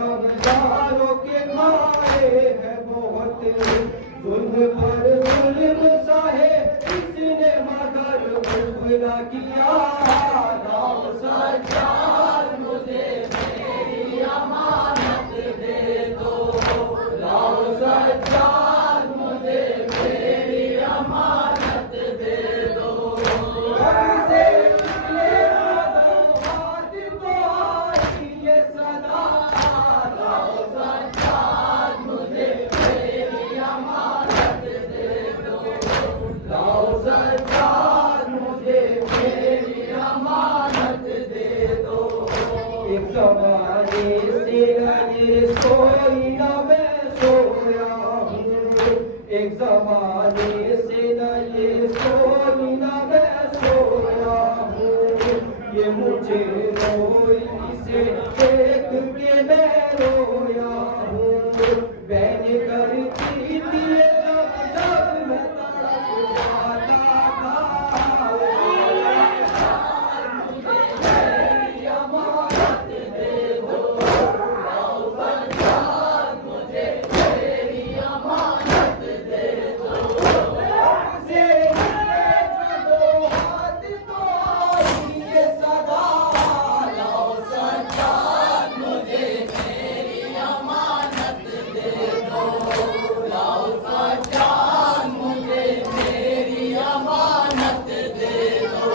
समझदारों के खाए है बहुत, जुल्म पर जुल्म साहे किसने मगर बुरा किया। राम सज्जाद मुझे मेरी अमानत दे दो, राम सज्जाद मुझे मेरी अमानत दे दो। से निकले हाथ तो आई ये सदा, राम सज्जाद मुझे मेरी अमानत दे दो, राम सज्जाद मुझे मेरी अमानत दे दो। एक ज़माने से ये सोई न मैं सोया हूँ, एक ज़माने से न ये सोई न मैं सोया हूँ। ये मुझे रोई से देख के मैं रोया हूँ। मैंने करती थी जब मैं तड़प जाता था, मेरी अमानत दे दो, राम सज्जाद मुझे मेरी अमानत दे दो। से निकले हाथ तो आई ये सदा, राम सज्जाद मुझे मेरी अमानत दे दो, राम सज्जाद मुझे मेरी अमानत दे दो।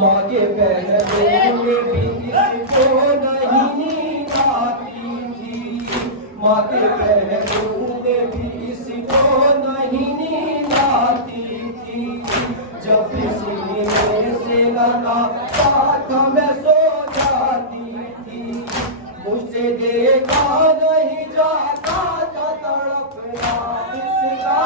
मांगे बहनों में भी इसको नहीं आती थी, मांगे बहनों में भी इसको नहीं नींद आती थी। जब सीने से लगा साथ मैं सो जाती थी, मुझसे देखा नहीं जाता था तड़पना इसका।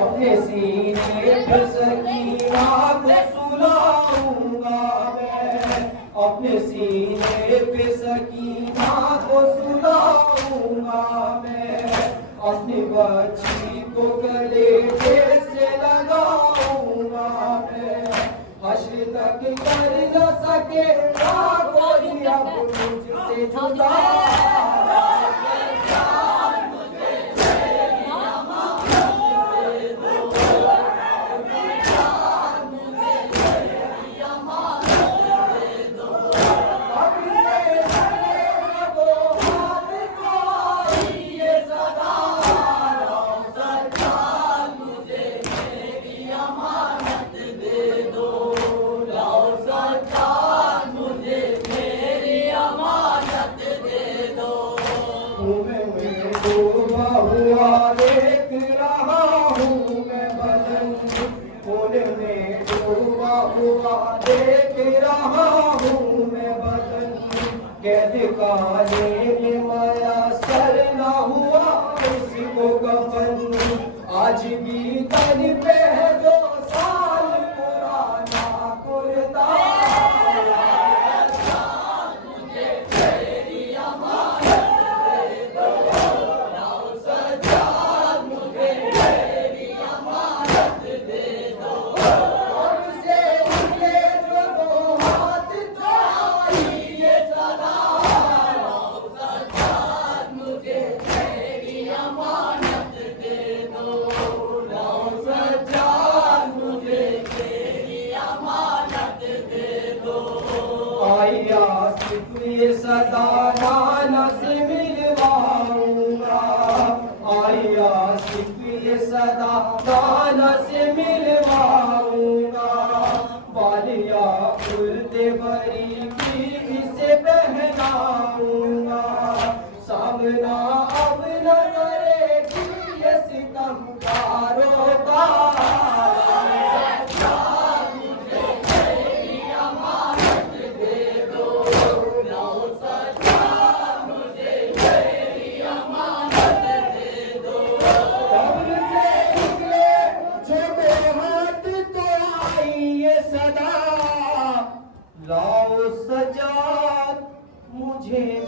अपने सीने पे सकीना को सुलाऊंगा मैं, अपने सीने पे सकीना को सुलाऊंगा मैं। अपनी बच्ची को गले से लगाऊंगा मैं, हश्र तक कर न सके कोई अब मुझसे जुदा। हुआ देख रहा हूँ मैं बदन, खून में डूबा हुआ देख रहा हूँ मैं बदन। कैद खाने में मयसर न हुआ इसको कफन, आज भी तन पे है 2 साल पुराना कुर्ता। ये सदा नाना से मिलवाऊंगा, आया सिर्फ ये सदा नाना से मिलवाऊंगा। वालिया उल्टे बरी की इसे पहनाऊंगा, सामना अब न करेगी ये सितमगारों का। मुझे मेरी अमानत दे दो, मुझे